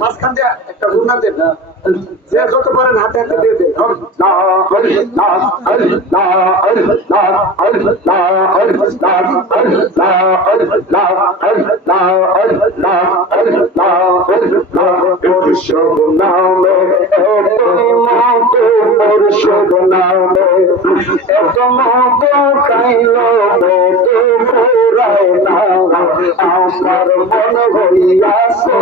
মাঝখান দিয়ে একটা ঘূর্ণা দেন যে যত পারেন হাতে হাতে দিয়ে দেন আমার মন হইয়াছে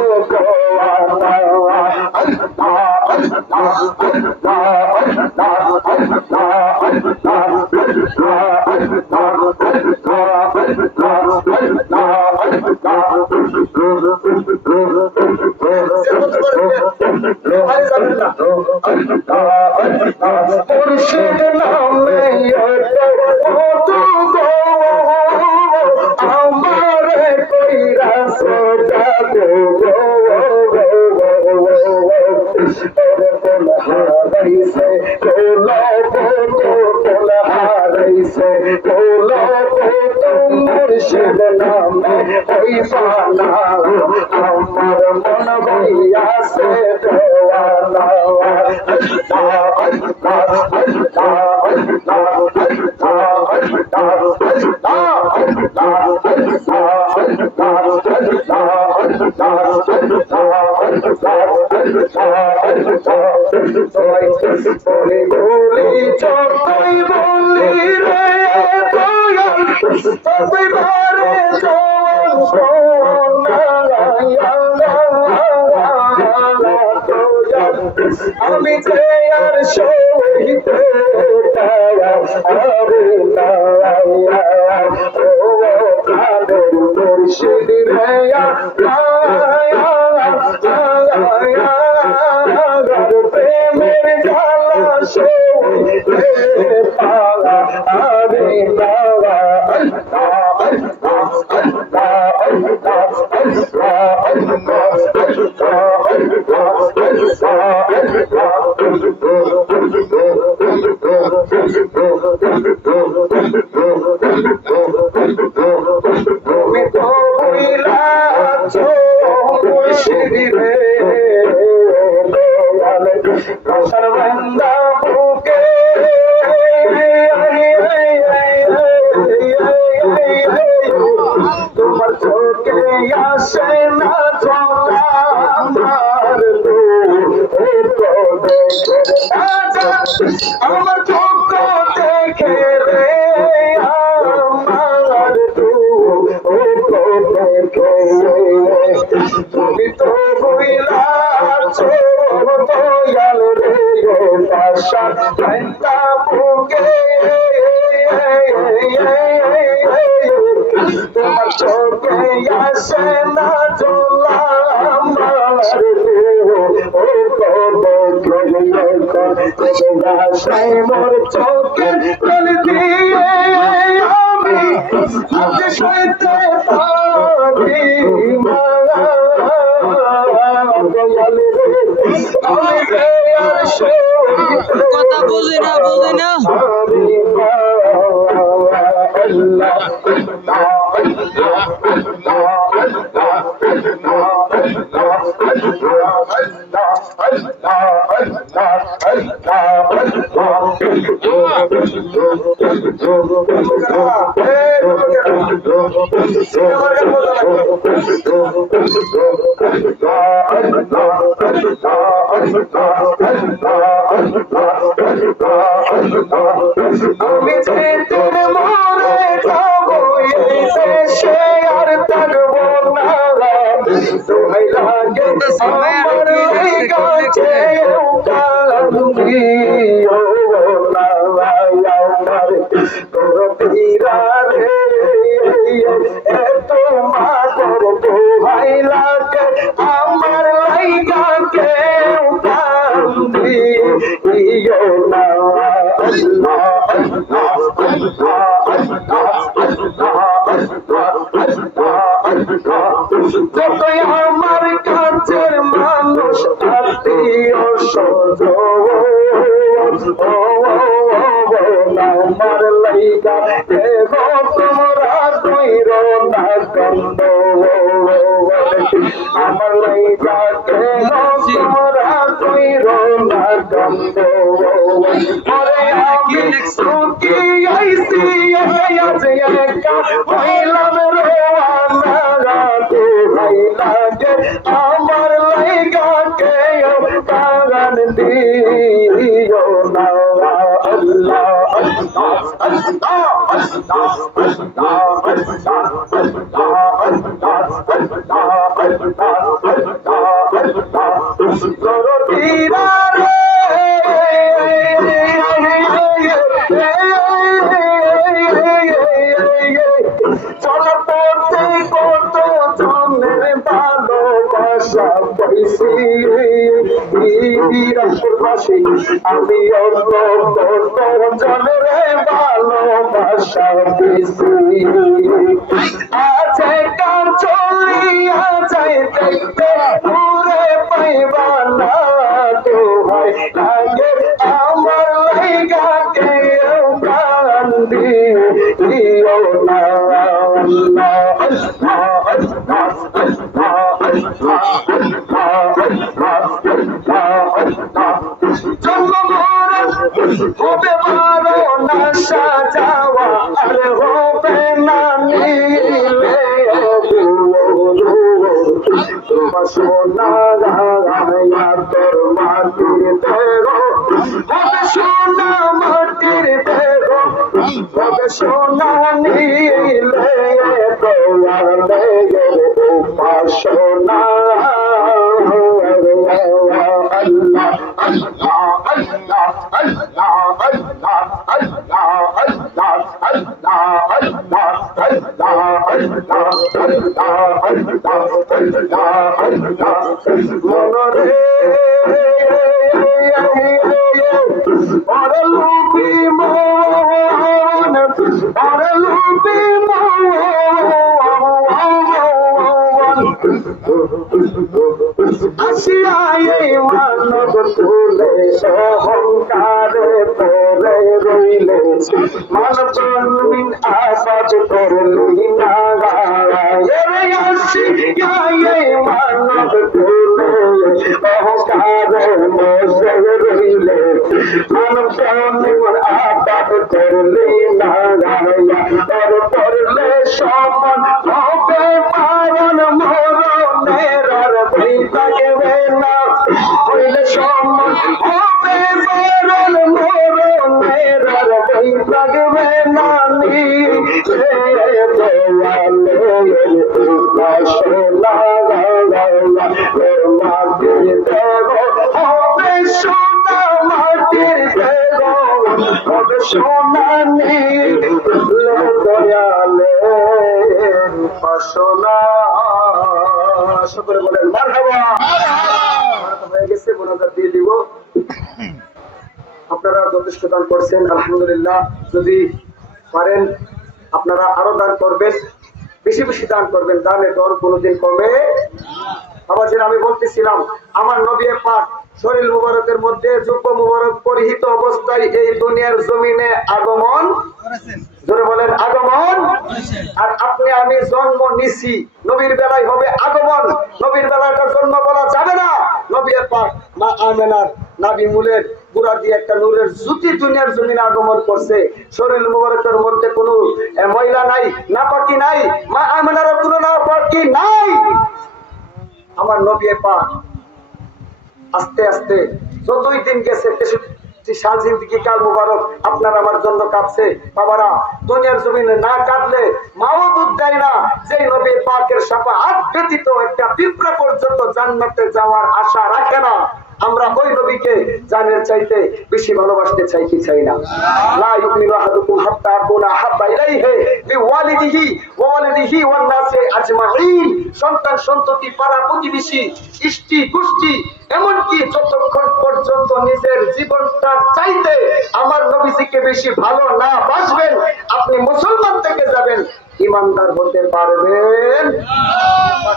মুর্শিদ নামে আমারে কইরা সোজা হারাইছে হারাইছে মুর্শিদ নামে ওই পানা আমার মন হইয়াছে দেওয়ানা বলি চই বলি রে আমি যে আর সহিতে মুর্শিদ রে প্রেমের জ্বালা সহিতে পালা আমি বাবা তুমি তো বইলাছ মুর্শিদ রে সর্বন্দা বুকে তোমার চোখে আসে না চলা আমার চোখ দেখে রে আমার তুমি তো বইলাছ দয়াল রে পাশা বুকে তোমার চোখে আসে না চলা মোর চোখের জল দিয়ে আমি সইতে পারি কথা বুঝি না আমি যে তোর মরে যাবো এই দেশে আর থাকবো না তোমায় লাগে আমার কাছে কালুকি ও না আমার তোর পীরারে এত মাতর দোহাই লাগে আমার লাইগা কেউ কান্দি ইয়ো না যতই আমার কাছের মানুষ আত্মীয় স্বজন আমার লাইগা আমার লাইগা কেন তোমরা কইরো না দ্বন্দ্ব ওরে আমি সুখী আইছি আজ একা হইলাম রোয়ানা তো লাগে আমার লাইগা কেউ কারণ দিও না আল্লাহ আল্লাহ আল্লাহ আল্লাহ চলা পড়তে কত জনের ভালোবাসা পাইছি রাষ্ট্রবাসী আমি অন্য কত জনের ভালোবাসা পেয়েছি আছে কার চলিয়া যাই দেখতে ঘুরে পাইবা না তো হয় লাগে আমার লাইগা কেউ প্রাণ দিও না হবে বারো না সাজাওয়া আর হবে না নিলে তোমার সোনা তোর মাটির দেহ হবে সোনা মাটির দেহ হবে সোনা নিলে তোমার দেহের উপাসনা আল্লাহ আল্লাহ আল্লাহ আল্লাহ আল্লাহ আল্লাহ আল্লাহ আল্লাহ আল্লাহ আল্লাহ আল্লাহ আল্লাহ মনরে পরলুপি মন পরলুপি আসিয়াই মানব তুলে অহংকারে পরে রইলে মানব জন্মিন আবাদ করলি না আসিয়াই মানব তুলে অহংকারে বসে রইলে মানব জন্মিন আবাদ করলি না তোর করলে সমান হবে পারণ মরণের আর ভয় থাকবে না হইলে সমান হবে পারণ মরণের আর ভয় থাকবে না মাটির দেব হবে সোনা মাটির দেব হবে সোনা নীলে দয়ালে বাসনা সকলে বলেন মারহাবা হয়ে গেছে বোনাজার দিয়ে দিব আপনারা যথেষ্ট দান করছেন আলহামদুলিল্লাহ যদি পারেন আপনারা আরো দান করবেন বেশি বেশি দান করবেন দানের দর কোনোদিন কমে বাবাজিরা আমি বলতেছিলাম আমার নবী পাক শরীর মুবারকের মধ্যে যুব্ব মুবারক পরিহিত অবস্থায় এই দুনিয়ার জমিনে আগমন জোরে বলেন আগমন আর আপনি আমি জন্ম নিছি নবীর বেলায় হবে আগমন নবীর বেলাটা জন্ম বলা যাবে না নবী পাক মা আমেনার নাভি মূলের গুড়া দিয়ে একটা নূরের জ্যোতি দুনিয়ার জমিনে আগমন করছে শরীর মুবারকের মধ্যে কোনো ময়লা নাই নাপাকি নাই মা আমেনার কোনো নাপাকি নাই আমার নবী পাক আস্তে আস্তে যতই দিন গেছে 63 সাল জিন্দেগি কাল মুবারক আপনার আমার জন্য কাঁদছে বাবারা দুনিয়ার জমিনে না কাঁদলে মাও দুধ দেয় না যে নবী পাকের শাফাআত ব্যতীত একটা পিঁপড়া পর্যন্ত জান্নাতে যাওয়ার আশা রাখে না আমরা ওই নবীকে জানের চাইতে বেশি ভালোবাসতে চাই কি চাই না লা ইউমিনু আহাদুকুম হাত্তা আকুনা হাব্বা ইলাইহি বিওয়ালিদিহি ওয়া ওয়ালিদিহি ওয়ান নাসি আজমাইন সন্তান সন্ততি পাড়া প্রতিবেশী ইষ্টি গোষ্ঠী এমনকি যতক্ষণ পর্যন্ত নিজের জীবনটা চাইতে আমার নবীজিকে বেশি ভালো না বাসবেন আপনি মুসলমান থেকে যাবেন ইমানদার হতে পারবেন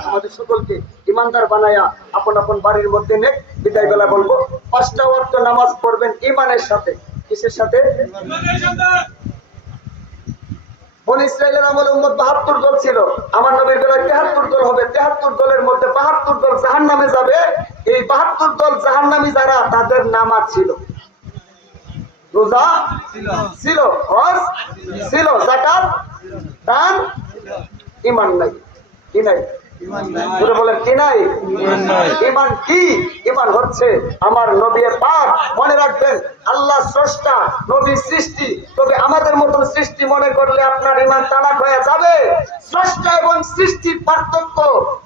আমাদের সকলকে ইমানদার বানায়া আপন আপন বাড়ির মধ্যে নেক বিদায় বেলা বলবো 5টা ওয়াক্ত নামাজ পড়বেন ঈমানের সাথে কিসের সাথে বনি ইসরাইলের আমলে উম্মত 72 দল ছিল, আমার নবীর বেলায় 73 দল হবে। 73 দলের মধ্যে 72 দল জাহান্নামে যাবে। এই 72 দল জাহান্নামী যারা, তাদের নামাজ ছিল, রোজা ছিল, হজ ছিল, যাকাত দান, ঈমান নাই। কি নাই? জোরে বলেন কি নাই? ঈমান কি? ঈমান হচ্ছে আমার নবী পাক। মনে রাখবেন, আল্লাহ স্রষ্টা, নবী সৃষ্টি। তবে আমাদের মতন সৃষ্টি মনে করলে আপনার ঈমান তালাক হয়ে যাবে। স্রষ্টা এবং সৃষ্টির পার্থক্য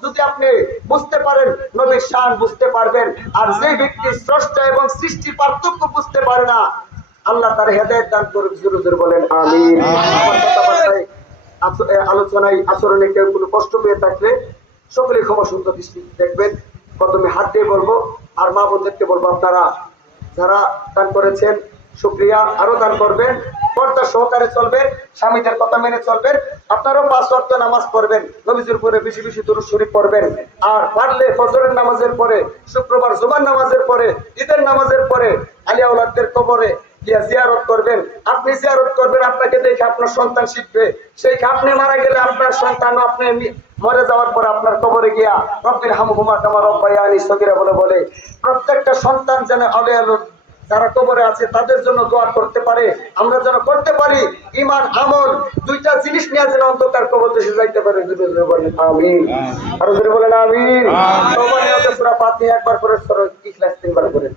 যদি আপনি বুঝতে পারেন, নবীর শান বুঝতে পারবেন। আর যে ব্যক্তি স্রষ্টা এবং সৃষ্টির পার্থক্য বুঝতে পারে না, আল্লাহ তার হেদায়েত দান করুক। জোরে জোরে বলেন আমিন। আমার কথাবার্তায়, আলোচনায়, আচরণে কেউ কোনো কষ্ট পেয়ে থাকলে সকলে ক্ষমা সুন্দর দৃষ্টিতে দেখবেন। প্রথমে হাত দিয়ে বলবো, আর মা বোনদেরকে বলবো, আপনারা যারা দান করেছেন শুকরিয়া, আরো দান করবেন, পর্দা সহকারে চলবেন, স্বামীদের কথা মেনে চলবেন। আপনারাও 5 ওয়াক্ত নামাজ পড়বেন, নবীজির উপরে বেশি বেশি দুরূদ শরীফ পড়বেন। আর পারলে ফজরের নামাজের পরে, শুক্রবার জুমার নামাজের পরে, ঈদের নামাজের পরে আলিয়া ওলাদদের কবরে গিয়া জিয়ারত করবেন। আপনি জিয়ারত করবেন, আপনাকে দেখে আপনার সন্তান শিখবে। সেই আপনি মারা গেলে আপনার সন্তান, আপনি মরে যাওয়ার পরে আপনার কবরে গিয়া রব্বির হামহুমা কামা রাব্বায়ানি সগীরা বলে বলে প্রত্যেকটা সন্তান যেন আলিয়া যারা কবরে আছে তাদের জন্য দোয়া করতে পারে, আমরা যেন করতে পারি। ঈমান আমল দুইটা জিনিস নিয়ে যেন অন্ধকার কবর দেশে যাইতে পারে। বলেন আমিন। আরো জোরে বলেন আমিন। তওবা নিয়তে সূরা ফাতিহা একবার করে, সূরা ইখলাস 3 বার করে।